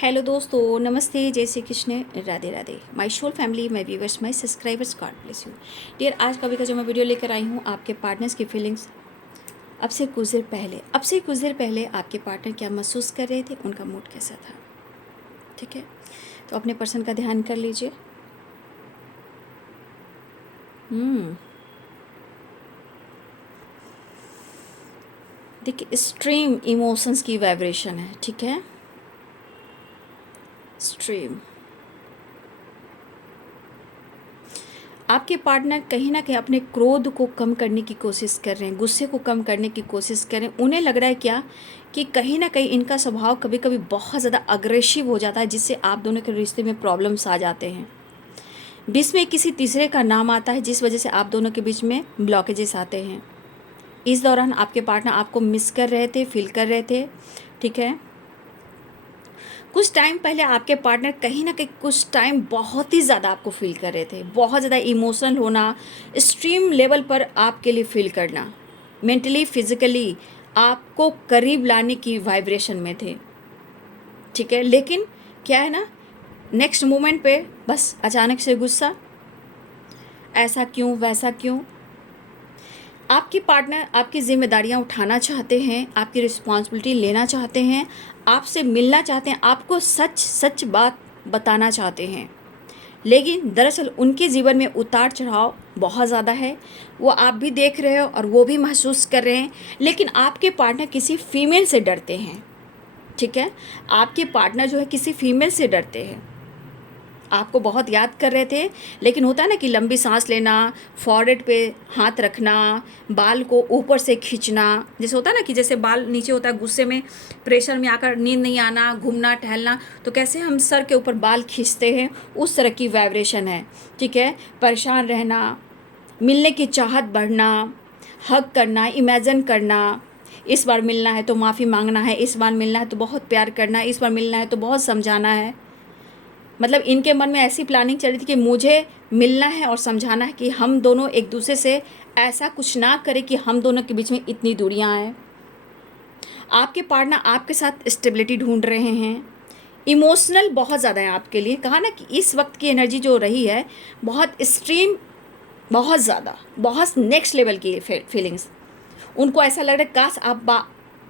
Hello दोस्तों, नमस्ते, जय Shri Krishna, Radhe Radhe. My soul family, my viewers, my subscribers, God bless you dear. आज का जो मैं वीडियो लेकर आई हूँ, आपके पार्टनर्स की फीलिंग्स अब से कुछ देर पहले आपके पार्टनर क्या महसूस कर रहे थे, उनका मूड कैसा था। ठीक है, तो अपने पर्सन का ध्यान कर लीजिए। देखिए, स्ट्रीम इमोशंस की वाइब्रेशन है। ठीक है, स्ट्रीम। आपके पार्टनर कहीं ना कहीं अपने क्रोध को कम करने की कोशिश कर रहे हैं, गुस्से को कम करने की कोशिश कर रहे हैं। उन्हें लग रहा है क्या कि कहीं ना कहीं इनका स्वभाव कभी कभी बहुत ज़्यादा अग्रेसिव हो जाता है, जिससे आप दोनों के रिश्ते में प्रॉब्लम्स आ जाते हैं। बीच में किसी तीसरे का नाम आता है, जिस वजह से आप दोनों के बीच में ब्लॉकेजेस आते हैं। इस दौरान आपके पार्टनर आपको मिस कर रहे थे, फील कर रहे थे। ठीक है, कुछ टाइम पहले आपके पार्टनर कहीं ना कहीं कुछ टाइम बहुत ही ज़्यादा आपको फील कर रहे थे। बहुत ज़्यादा इमोशनल होना, एक्सट्रीम लेवल पर आपके लिए फील करना, मेंटली फिजिकली आपको करीब लाने की वाइब्रेशन में थे। ठीक है, लेकिन क्या है ना, नेक्स्ट मोमेंट पे बस अचानक से गुस्सा, ऐसा क्यों वैसा क्यों। आपके पार्टनर आपकी जिम्मेदारियां उठाना चाहते हैं, आपकी रिस्पॉन्सिबिलिटी लेना चाहते हैं, आपसे मिलना चाहते हैं, आपको सच सच बात बताना चाहते हैं। लेकिन दरअसल उनके जीवन में उतार चढ़ाव बहुत ज़्यादा है, वो आप भी देख रहे हो और वो भी महसूस कर रहे हैं। लेकिन आपके पार्टनर किसी फीमेल से डरते हैं। ठीक है, आपके पार्टनर जो है किसी फीमेल से डरते हैं। आपको बहुत याद कर रहे थे, लेकिन होता है ना कि लंबी सांस लेना, फॉरहेड पे हाथ रखना, बाल को ऊपर से खींचना, जैसे होता है ना कि जैसे बाल नीचे होता है, गुस्से में प्रेशर में आकर नींद नहीं आना, घूमना टहलना, तो कैसे हम सर के ऊपर बाल खींचते हैं, उस तरह की वाइब्रेशन है। ठीक है, परेशान रहना, मिलने की चाहत बढ़ना, हग करना, इमेजिन करना, इस बार मिलना है तो माफ़ी मांगना है, इस बार मिलना है तो बहुत प्यार करना है, इस बार मिलना है तो बहुत समझाना है। मतलब इनके मन में ऐसी प्लानिंग चल रही थी कि मुझे मिलना है और समझाना है कि हम दोनों एक दूसरे से ऐसा कुछ ना करें कि हम दोनों के बीच में इतनी दूरियां आए। आपके पार्टनर आपके साथ स्टेबिलिटी ढूंढ रहे हैं। इमोशनल बहुत ज़्यादा है आपके लिए। कहा ना कि इस वक्त की एनर्जी जो रही है बहुत एक्सट्रीम, बहुत ज़्यादा, बहुत नेक्स्ट लेवल की फीलिंग्स। उनको ऐसा लग रहा है काश आप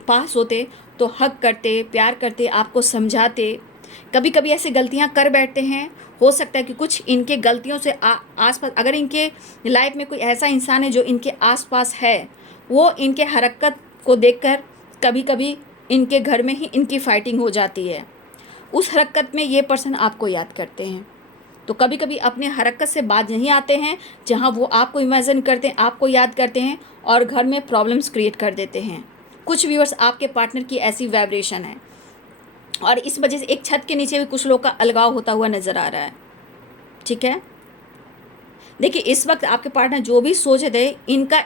पास होते तो हग करते, प्यार करते, आपको समझाते। कभी कभी ऐसे गलतियां कर बैठते हैं। हो सकता है कि कुछ इनके गलतियों से आसपास, अगर इनके लाइफ में कोई ऐसा इंसान है जो इनके आसपास है, वो इनके हरकत को देखकर कभी कभी इनके घर में ही इनकी फाइटिंग हो जाती है। उस हरकत में ये पर्सन आपको याद करते हैं। तो कभी कभी अपने हरकत से बाज नहीं आते हैं, जहाँ वो आपको इमेजिन करते हैं, आपको याद करते हैं और घर में प्रॉब्लम्स क्रिएट कर देते हैं। कुछ व्यूअर्स आपके पार्टनर की ऐसी वाइब्रेशन है और इस वजह से एक छत के नीचे भी कुछ लोग का अलगाव होता हुआ नजर आ रहा है। ठीक है, देखिए इस वक्त आपके पार्टनर जो भी सोच रहे थे,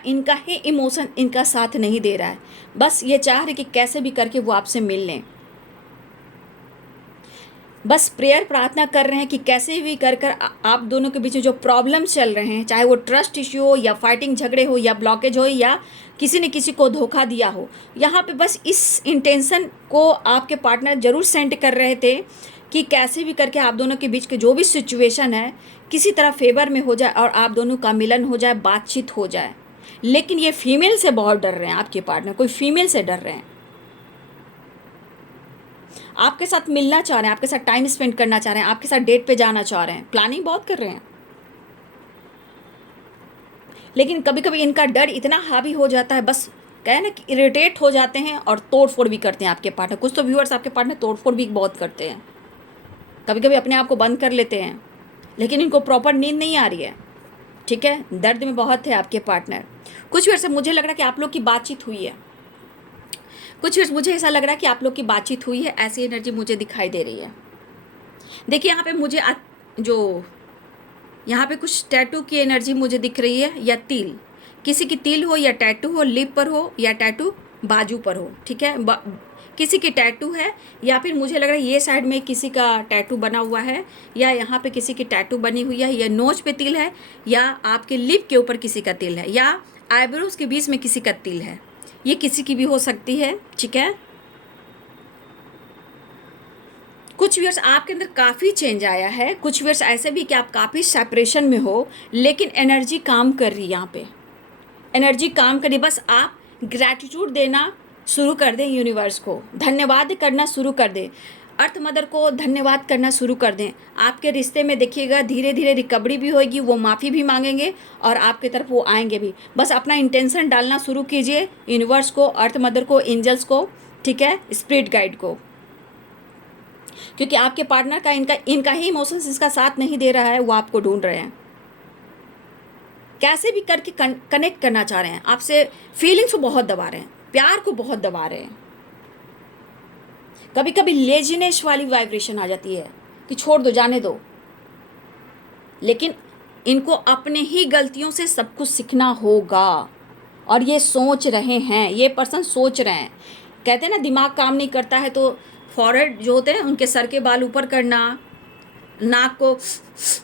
इनका ही इमोशन इनका साथ नहीं दे रहा है। बस ये चाह रहे कि कैसे भी करके वो आपसे मिल लें। बस प्रेयर प्रार्थना कर रहे हैं कि कैसे भी कर कर आप दोनों के बीच में जो प्रॉब्लम चल रहे हैं, चाहे वो ट्रस्ट इश्यू हो या फाइटिंग झगड़े हो या ब्लॉकेज हो या किसी ने किसी को धोखा दिया हो, यहाँ पे बस इस इंटेंशन को आपके पार्टनर जरूर सेंड कर रहे थे कि कैसे भी करके आप दोनों के बीच के जो भी सिचुएशन है किसी तरह फेवर में हो जाए और आप दोनों का मिलन हो जाए, बातचीत हो जाए। लेकिन ये फीमेल से बहुत डर रहे हैं। आपके पार्टनर कोई फीमेल से डर रहे हैं, आपके साथ मिलना चाह रहे हैं, आपके साथ टाइम स्पेंड करना चाह रहे हैं, आपके साथ डेट पे जाना चाह रहे हैं, प्लानिंग बहुत कर रहे हैं। लेकिन कभी कभी इनका डर इतना हावी हो जाता है, बस कहे ना कि इरिटेट हो जाते हैं और तोड़ फोड़ भी करते हैं आपके पार्टनर। कुछ तो व्यूअर्स आपके पार्टनर तोड़ फोड़ भी बहुत करते हैं, कभी कभी अपने आप को बंद कर लेते हैं, लेकिन इनको प्रॉपर नींद नहीं आ रही है। ठीक है, दर्द में बहुत है आपके पार्टनर। कुछ व्यूअर्स मुझे लग रहा है कि आप लोग की बातचीत हुई है, कुछ व्यूअर्स मुझे ऐसा लग रहा है कि आप लोग की बातचीत हुई है, ऐसी एनर्जी मुझे दिखाई दे रही है। देखिए यहाँ पे मुझे जो यहाँ पे कुछ टैटू की एनर्जी मुझे दिख रही है, या तिल, किसी की तिल हो या टैटू हो, लिप पर हो या टैटू बाजू पर हो। ठीक है, किसी की टैटू है, या फिर मुझे लग रहा है ये साइड में किसी का टैटू बना हुआ है, या यहाँ पे किसी की टैटू बनी हुई है, या नोज पे तिल है, या आपके लिप के ऊपर किसी का तिल है, या आईब्रोज के बीच में किसी का तिल है। ये किसी की भी हो सकती है। ठीक है, कुछ व्यूअर्स आपके अंदर काफ़ी चेंज आया है, कुछ व्यूअर्स ऐसे भी कि आप काफ़ी सेपरेशन में हो, लेकिन एनर्जी काम कर रही है यहाँ पे, एनर्जी काम करी। बस आप ग्रैटिट्यूड देना शुरू कर दें, यूनिवर्स को धन्यवाद करना शुरू कर दें, अर्थ मदर को धन्यवाद करना शुरू कर दें। आपके रिश्ते में देखिएगा धीरे धीरे रिकवरी भी होगी, वो माफ़ी भी मांगेंगे और आपके तरफ वो आएंगे भी। बस अपना इंटेंशन डालना शुरू कीजिए यूनिवर्स को, अर्थ मदर को, एंजल्स को, ठीक है, स्पिरिट गाइड को, क्योंकि आपके पार्टनर का इनका ही इमोशंस इसका साथ नहीं दे रहा है, वो आपको ढूंढ रहे हैं, कैसे भी करके कनेक्ट करना चाह रहे हैं आपसे, फीलिंग्स को बहुत दबा रहे हैं, प्यार को बहुत दबा रहे हैं। कभी कभी लेजीनेस वाली वाइब्रेशन आ जाती है कि छोड़ दो, जाने दो, लेकिन इनको अपने ही गलतियों से सब कुछ सीखना होगा। और ये सोच रहे हैं, ये पर्सन सोच रहे हैं, कहते हैं ना दिमाग काम नहीं करता है तो फॉरहेड जो होते हैं उनके सर के बाल ऊपर करना, नाक को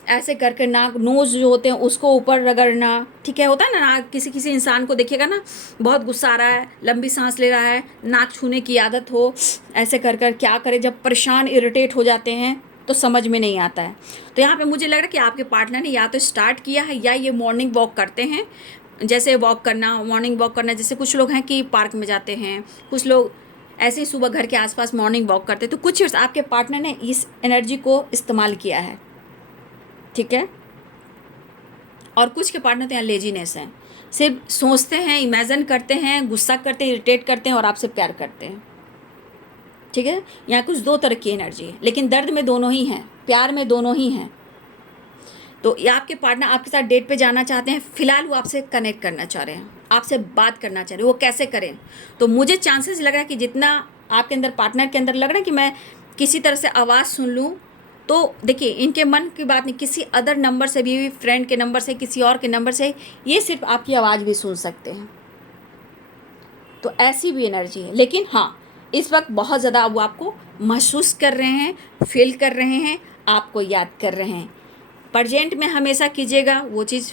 ऐसे करके, नाक नोज़ जो होते हैं उसको ऊपर रगड़ना, ठीक है, होता है ना नाक, किसी किसी इंसान को देखिएगा ना बहुत गुस्सा आ रहा है, लंबी सांस ले रहा है, नाक छूने की आदत हो, ऐसे कर कर क्या करे, जब परेशान इरिटेट हो जाते हैं तो समझ में नहीं आता है। तो यहाँ पे मुझे लग रहा है कि आपके पार्टनर ने या तो स्टार्ट किया है या ये मॉर्निंग वॉक करते हैं, जैसे वॉक करना, मॉर्निंग वॉक करना, जैसे कुछ लोग हैं कि पार्क में जाते हैं, कुछ लोग ऐसे ही सुबह घर के आसपास मॉर्निंग वॉक करते हैं। तो कुछ आपके पार्टनर ने इस एनर्जी को इस्तेमाल किया है, ठीक है। और कुछ के पार्टनर तो यहाँ लेजीनेस हैं, सिर्फ सोचते हैं, इमेजिन करते हैं, गुस्सा करते हैं, इरिटेट करते हैं और आपसे प्यार करते हैं, ठीक है। यहाँ कुछ दो तरह की एनर्जी है, लेकिन दर्द में दोनों ही हैं, प्यार में दोनों ही हैं। तो ये आपके पार्टनर आपके साथ डेट पे जाना चाहते हैं, फिलहाल वो आपसे कनेक्ट करना चाह रहे हैं, आपसे बात करना चाह रहे हैं। वो कैसे करें, तो मुझे चांसेस लग रहा है कि जितना आपके अंदर, पार्टनर के अंदर लग रहा है कि मैं किसी तरह से आवाज़ सुन लूँ, तो देखिए इनके मन की बात नहीं, किसी अदर नंबर से भी, फ्रेंड के नंबर से, किसी और के नंबर से, ये सिर्फ आपकी आवाज़ भी सुन सकते हैं। तो ऐसी भी एनर्जी है, लेकिन हाँ इस वक्त बहुत ज़्यादा वो आपको महसूस कर रहे हैं, फील कर रहे हैं, आपको याद कर रहे हैं। प्रेजेंट में हमेशा कीजिएगा वो चीज़,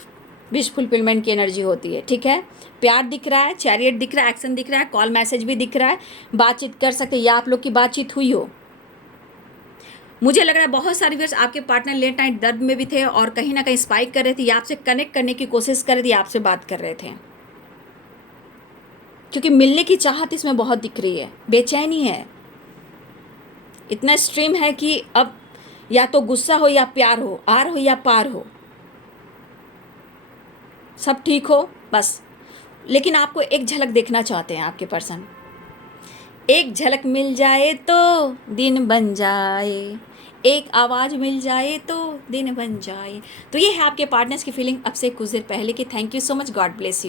विश फुलफिलमेंट की एनर्जी होती है, ठीक है। प्यार दिख रहा है, चैरियट दिख रहा है, एक्शन दिख रहा है, कॉल मैसेज भी दिख रहा है, बातचीत कर सकते, या आप लोग की बातचीत हुई हो। मुझे लग रहा है बहुत सारे व्यूअर्स आपके पार्टनर लेट नाइट दर्द में भी थे और कहीं ना कहीं स्पाइक कर रहे थे, या आपसे कनेक्ट करने की कोशिश कर रहे थे, या आपसे बात कर रहे थे, क्योंकि मिलने की चाहत इसमें बहुत दिख रही है, बेचैनी है, इतना स्ट्रीम है कि अब या तो गुस्सा हो या प्यार हो, आर हो या पार हो, सब ठीक हो बस। लेकिन आपको एक झलक देखना चाहते हैं आपके पर्सन, एक झलक मिल जाए तो दिन बन जाए, एक आवाज़ मिल जाए तो दिन बन जाए। तो ये है आपके पार्टनर्स की फीलिंग अब से कुछ देर पहले की। Thank you so much, God bless you.